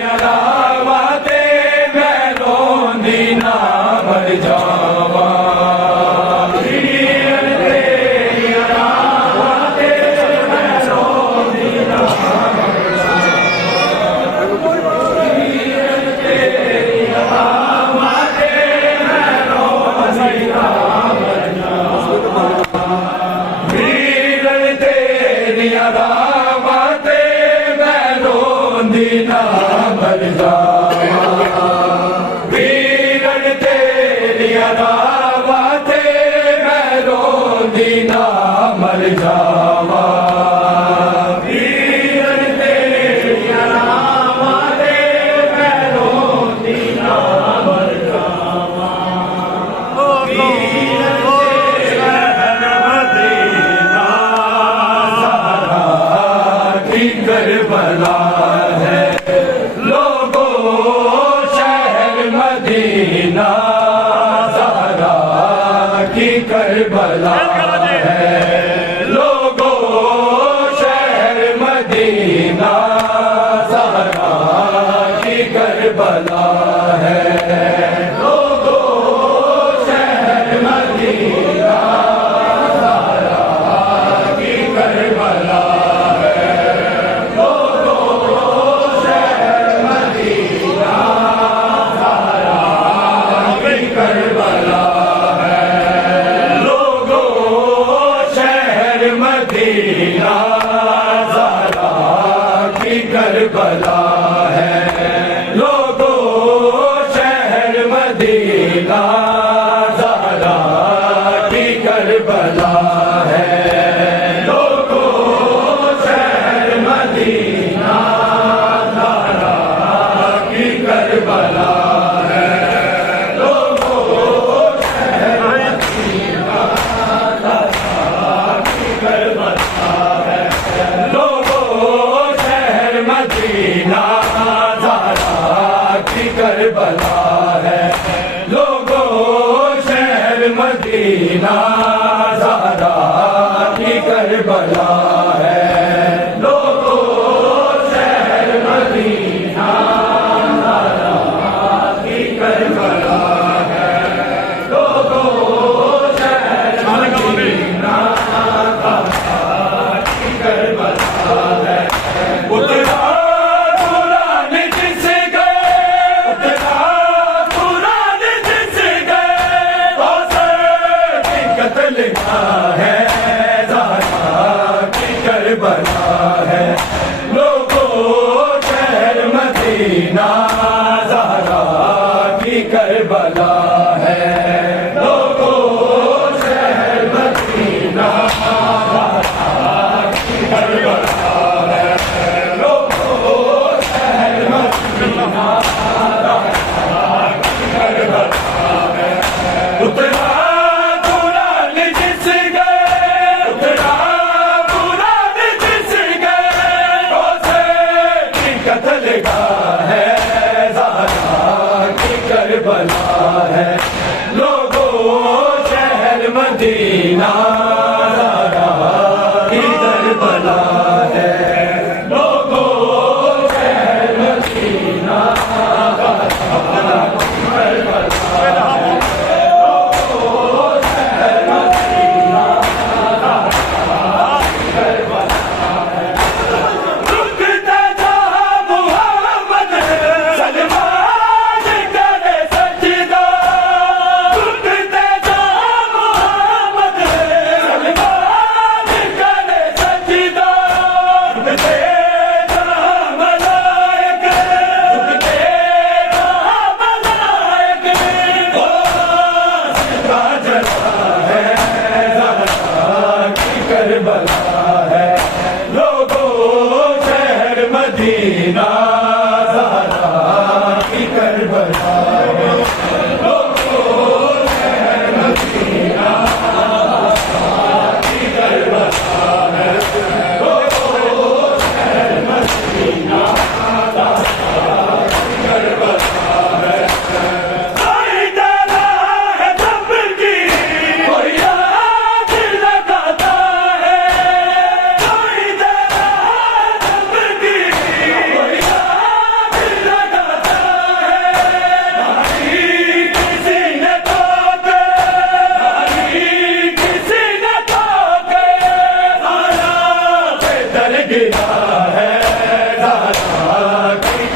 रावते मैं रोंदी ना मर जावा मर जावा वीरन तेरिया रावते मैं रोंदी ना मर जावा वीरन तेरिया मदीना ज़हरा की करबला है लोगों शहर मदीना ज़हरा की करबला करबला है लोगों शहर मदीना ज़हरा की करबला है लोगों शहर मदीना ज़हरा की करबला है लोगों शहर मदीना ज़हरा की करबला है लोगों शहर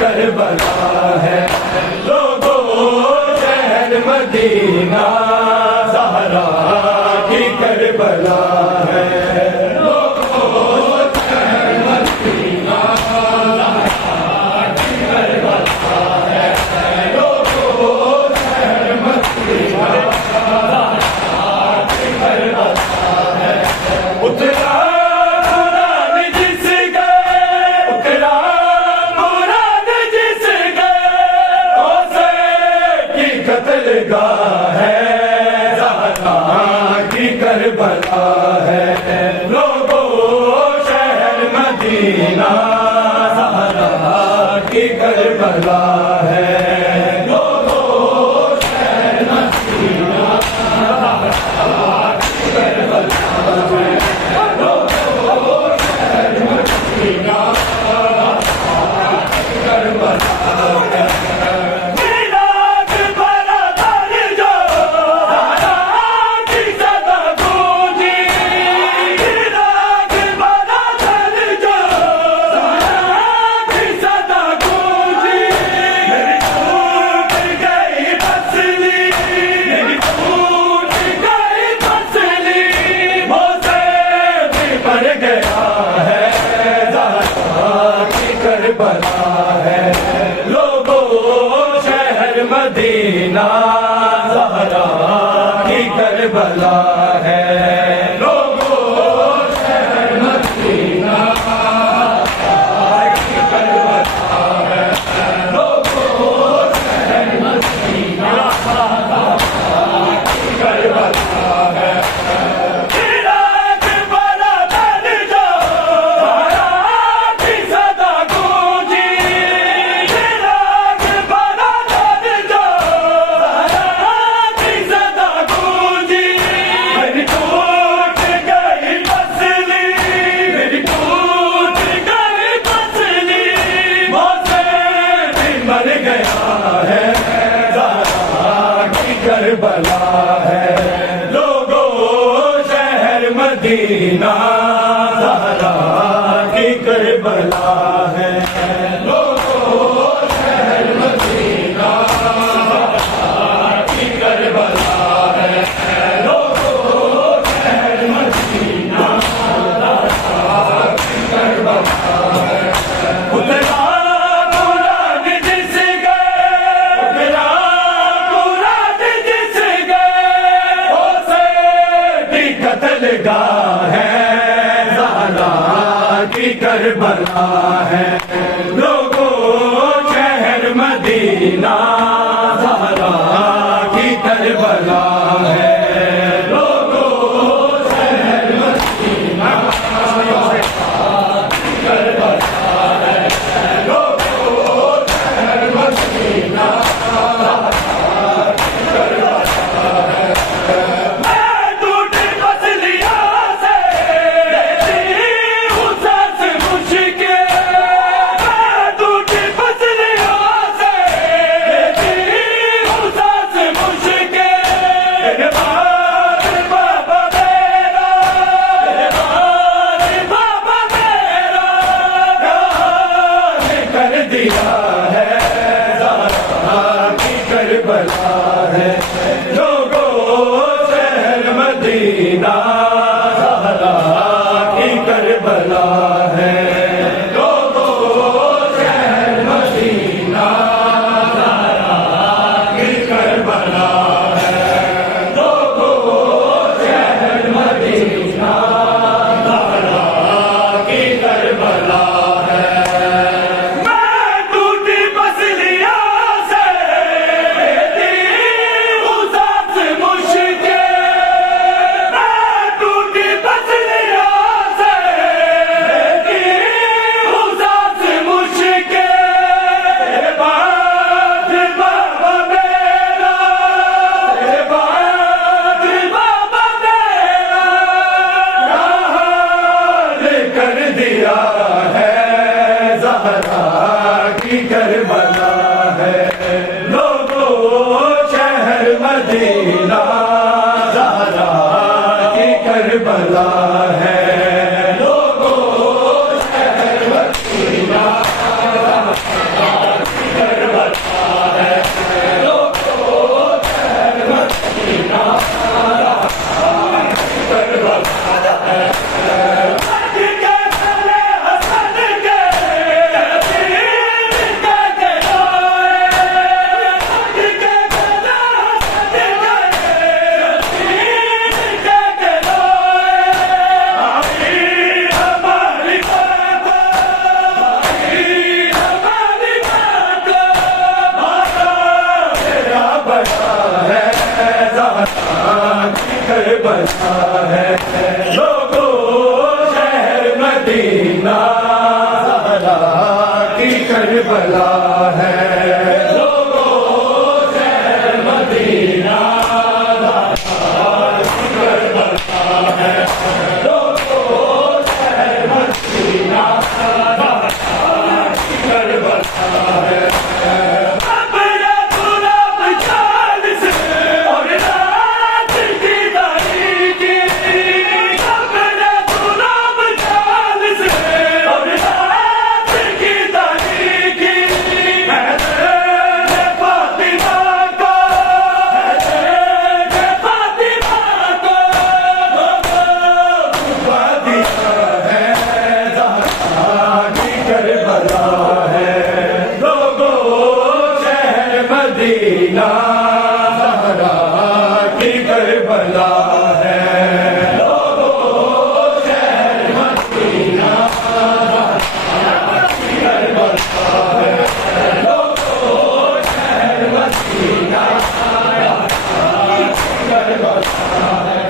करबला है। लोगों शहर मदीना ज़हरा की करबला है। करबला है। लोगों शहर मदीना ज़हरा की करबला है। लोगों शहर मदीना ज़हरा की करबला है। लोगों शहर मदीना ज़हरा की करबला है। करबला है। लोगों शहर मदीना ज़हरा की करबला है। लोगों शहर मदीना ज़हरा की करबला है। लोगों शहर मदीना ज़हरा की करबला है। करबला है। लोगों शहर मदीना ज़हरा की करबला है। लोगों शहर मदीना ज़हरा की करबला है। लोगों शहर मदीना ज़हरा की करबला है। है ज़हरा की करबला है। लोगों शहर मदीना ज़हरा की करबला है। लोगों शहर मदीना ज़हरा की करबला है। लोगों शहर मदीना ज़हरा की करबला है। करबला है, लोगों शहर मदीना ज़हरा की करबला है, लोगों शहर मदीना ज़हरा की करबला है, लोगों शहर मदीना ज़हरा की करबला है। मदीना ज़हरा की करबला है, लोगों शहर मदीना ज़हरा की करबला है, लोगों शहर मदीना ज़हरा की करबला है।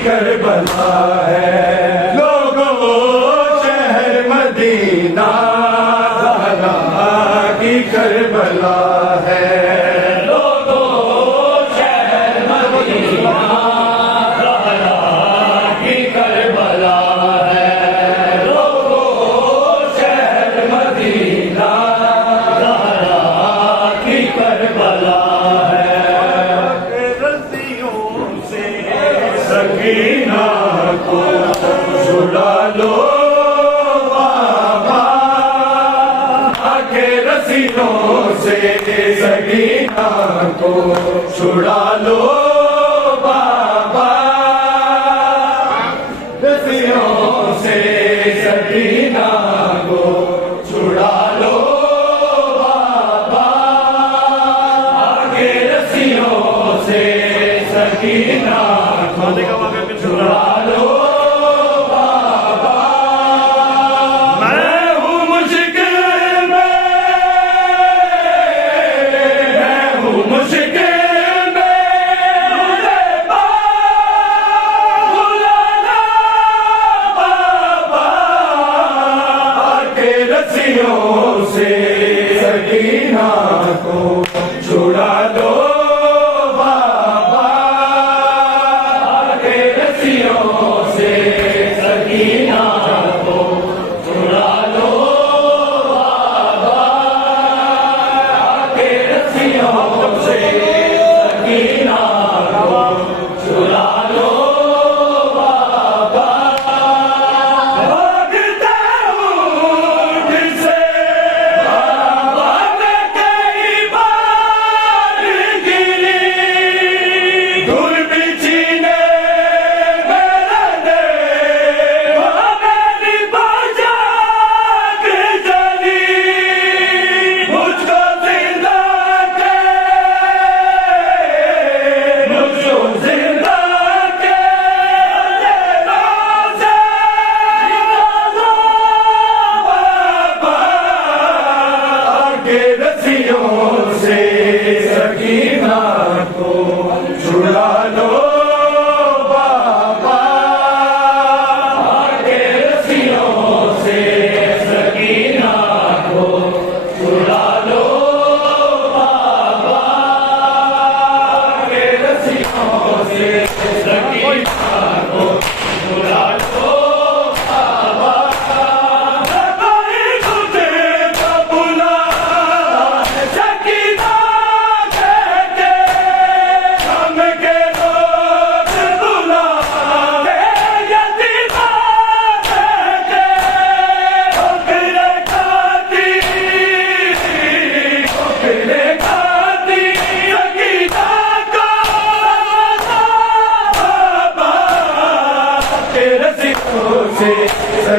करबला है, लोगों शहर मदीना ज़हरा की करबला है, लोगों शहर मदीना ज़हरा की करबला है, लोगों शहर मदीना ज़हरा की करबला है। सकीना को छुड़ा लो बाबा, आके रस्सियों से सकीना को छुड़ा लो बाबा, रस्सियों से सकीना को छुड़ा लो बाबा, आके रस्सियों से सकीना छुड़ा लो बाबा। मैं हूँ मुश्किल में, मैं हूँ मुश्किल में, मुझे बुलाना बाबा, आके रस्सियों से सकीना को छुड़ा लो बाबा,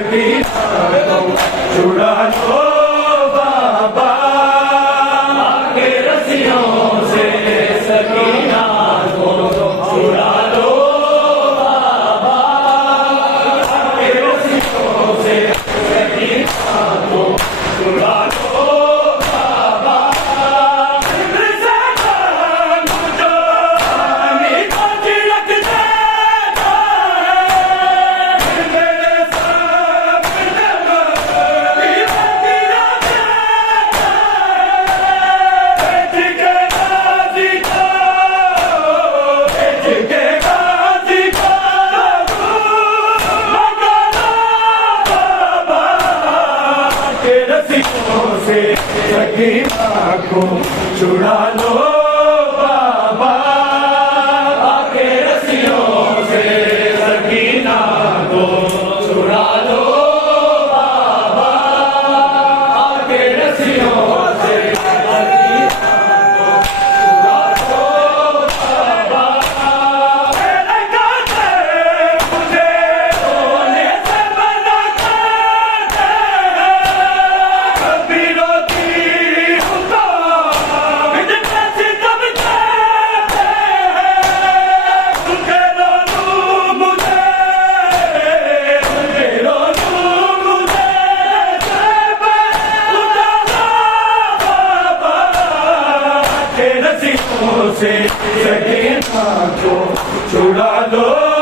सकीना को छुड़ा लो बाबा के रस्सियों से सकीना को छुड़ा लो बाबा के रस्सियों से सकीना को छुड़ा लो बाबा से सकीना को छुड़ा लो बाबा के रस्सियों से सकीना को छुड़ा लो बाबा के रस्सियों से सकीना को छुड़ा लो बाबा मेरे गाते मुझे रोने से मना कर कभी रोती हूँ तो मुझे कैसे कब तुझे रो लूँ मुझे रो लूँ मुझे के रस्सियों से सकीना को छुड़ा लो